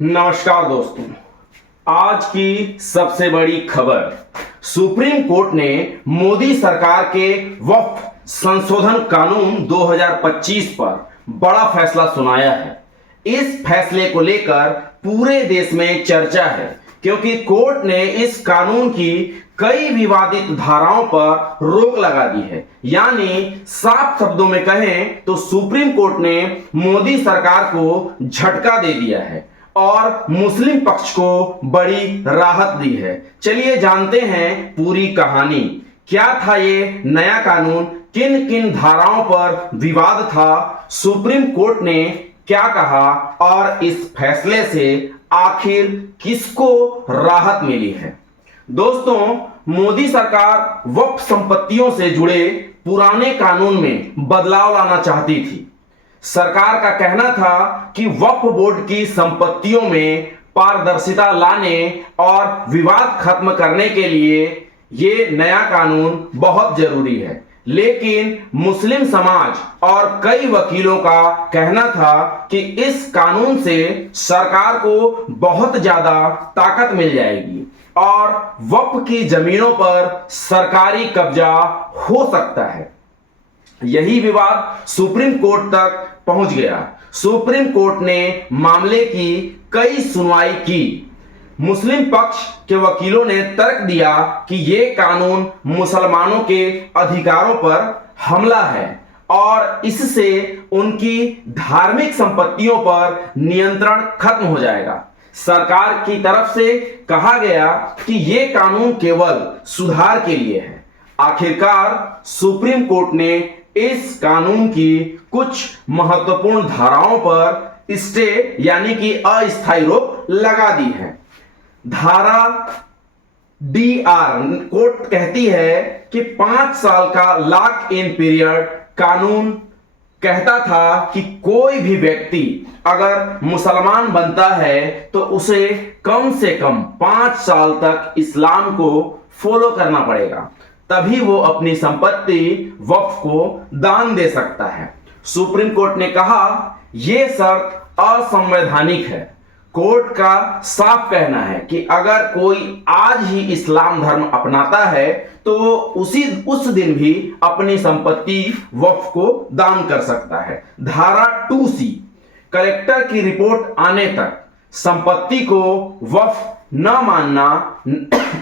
नमस्कार दोस्तों, आज की सबसे बड़ी खबर। सुप्रीम कोर्ट ने मोदी सरकार के वक्फ संशोधन कानून 2025 पर बड़ा फैसला सुनाया है। इस फैसले को लेकर पूरे देश में चर्चा है क्योंकि कोर्ट ने इस कानून की कई विवादित धाराओं पर रोक लगा दी है। यानी साफ शब्दों में कहें तो सुप्रीम कोर्ट ने मोदी सरकार को झटका दे दिया है और मुस्लिम पक्ष को बड़ी राहत दी है। चलिए जानते हैं पूरी कहानी। क्या था ये नया कानून, किन किन धाराओं पर विवाद था, सुप्रीम कोर्ट ने क्या कहा और इस फैसले से आखिर किसको राहत मिली है। दोस्तों, मोदी सरकार वक्फ संपत्तियों से जुड़े पुराने कानून में बदलाव लाना चाहती थी। सरकार का कहना था कि वक्फ बोर्ड की संपत्तियों में पारदर्शिता लाने और विवाद खत्म करने के लिए ये नया कानून बहुत जरूरी है। लेकिन मुस्लिम समाज और कई वकीलों का कहना था कि इस कानून से सरकार को बहुत ज्यादा ताकत मिल जाएगी और वक्फ की जमीनों पर सरकारी कब्जा हो सकता है। यही विवाद सुप्रीम कोर्ट तक पहुंच गया। सुप्रीम कोर्ट ने मामले की कई सुनवाई की। मुस्लिम पक्ष के वकीलों ने तर्क दिया कि यह कानून मुसलमानों के अधिकारों पर हमला है और इससे उनकी धार्मिक संपत्तियों पर नियंत्रण खत्म हो जाएगा। सरकार की तरफ से कहा गया कि यह कानून केवल सुधार के लिए है। आखिरकार सुप्रीम कोर्ट ने इस कानून की कुछ महत्वपूर्ण धाराओं पर स्टे यानी कि अस्थायी रोक लगा दी है। धारा DR कोर्ट कहती है कि 5 साल का लॉक इन पीरियड। कानून कहता था कि कोई भी व्यक्ति अगर मुसलमान बनता है तो उसे कम से कम 5 साल तक इस्लाम को फॉलो करना पड़ेगा, तभी वो अपनी संपत्ति वक्फ को दान दे सकता है। सुप्रीम कोर्ट ने कहा यह शर्त असंवैधानिक है। कोर्ट का साफ कहना है कि अगर कोई आज ही इस्लाम धर्म अपनाता है तो वो उस दिन भी अपनी संपत्ति वक्फ को दान कर सकता है। धारा 2C, कलेक्टर की रिपोर्ट आने तक संपत्ति को वक्फ न मानना।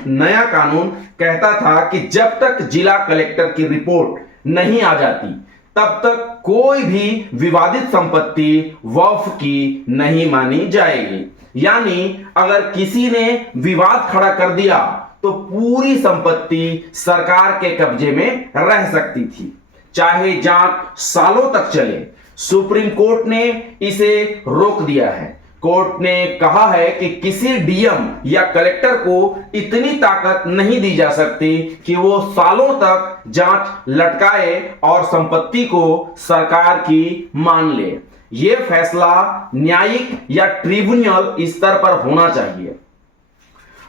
नया कानून कहता था कि जब तक जिला कलेक्टर की रिपोर्ट नहीं आ जाती तब तक कोई भी विवादित संपत्ति वक्फ की नहीं मानी जाएगी। यानी अगर किसी ने विवाद खड़ा कर दिया तो पूरी संपत्ति सरकार के कब्जे में रह सकती थी, चाहे जांच सालों तक चले। सुप्रीम कोर्ट ने इसे रोक दिया है। कोर्ट ने कहा है कि किसी DM या कलेक्टर को इतनी ताकत नहीं दी जा सकती कि वो सालों तक जांच लटकाए और संपत्ति को सरकार की मान ले। ये फैसला न्यायिक या ट्रिब्यूनल स्तर पर होना चाहिए।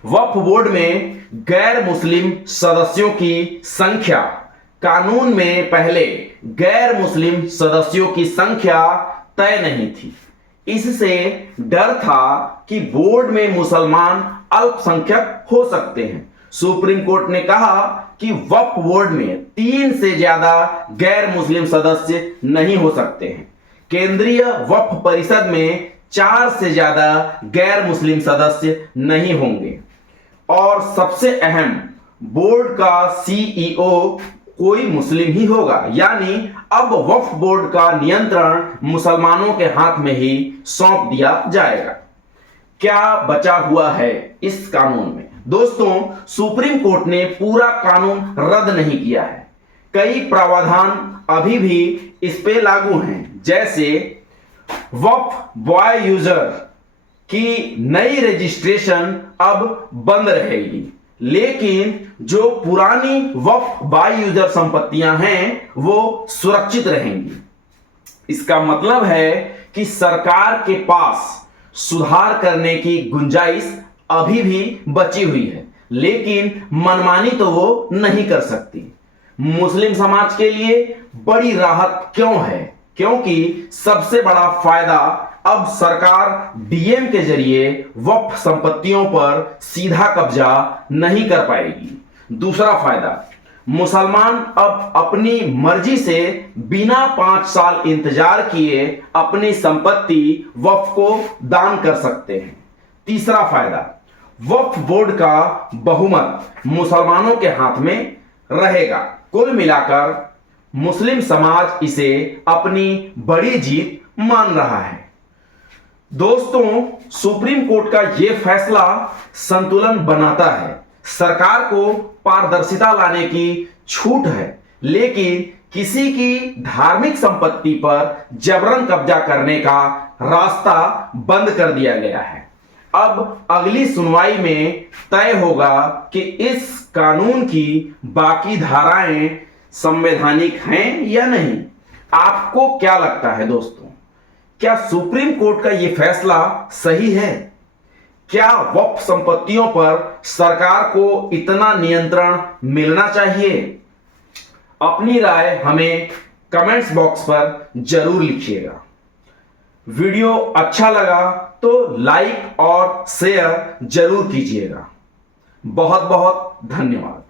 वक्फ बोर्ड में गैर मुस्लिम सदस्यों की संख्या। कानून में पहले गैर मुस्लिम सदस्यों की संख्या तय नहीं थी। इससे डर था कि बोर्ड में मुसलमान अल्पसंख्यक हो सकते हैं। सुप्रीम कोर्ट ने कहा कि वक्फ बोर्ड में 3 से ज्यादा गैर मुस्लिम सदस्य नहीं हो सकते हैं। केंद्रीय वक्फ परिषद में 4 से ज्यादा गैर मुस्लिम सदस्य नहीं होंगे और सबसे अहम, बोर्ड का CEO कोई मुस्लिम ही होगा। यानी अब वक्फ बोर्ड का नियंत्रण मुसलमानों के हाथ में ही सौंप दिया जाएगा। क्या बचा हुआ है इस कानून में? दोस्तों, सुप्रीम कोर्ट ने पूरा कानून रद्द नहीं किया है। कई प्रावधान अभी भी इस पे लागू हैं, जैसे वक्फ बॉय यूजर की नई रजिस्ट्रेशन अब बंद रहेगी, लेकिन जो पुरानी वक्फ बाय यूजर संपत्तियां हैं वो सुरक्षित रहेंगी। इसका मतलब है कि सरकार के पास सुधार करने की गुंजाइश अभी भी बची हुई है, लेकिन मनमानी तो वो नहीं कर सकती। मुस्लिम समाज के लिए बड़ी राहत क्यों है? क्योंकि सबसे बड़ा फायदा अब सरकार डीएम के जरिए वक्फ संपत्तियों पर सीधा कब्जा नहीं कर पाएगी। दूसरा फायदा, मुसलमान अब अपनी मर्जी से बिना 5 साल इंतजार किए अपनी संपत्ति वक्फ को दान कर सकते हैं। तीसरा फायदा, वक्फ बोर्ड का बहुमत मुसलमानों के हाथ में रहेगा। कुल मिलाकर मुस्लिम समाज इसे अपनी बड़ी जीत मान रहा है। दोस्तों, सुप्रीम कोर्ट का यह फैसला संतुलन बनाता है। सरकार को पारदर्शिता लाने की छूट है, लेकिन किसी की धार्मिक संपत्ति पर जबरन कब्जा करने का रास्ता बंद कर दिया गया है। अब अगली सुनवाई में तय होगा कि इस कानून की बाकी धाराएं संवैधानिक हैं या नहीं। आपको क्या लगता है दोस्तों? क्या सुप्रीम कोर्ट का यह फैसला सही है? क्या वक्फ संपत्तियों पर सरकार को इतना नियंत्रण मिलना चाहिए? अपनी राय हमें कमेंट्स बॉक्स पर जरूर लिखिएगा। वीडियो अच्छा लगा तो लाइक और शेयर जरूर कीजिएगा। बहुत बहुत धन्यवाद।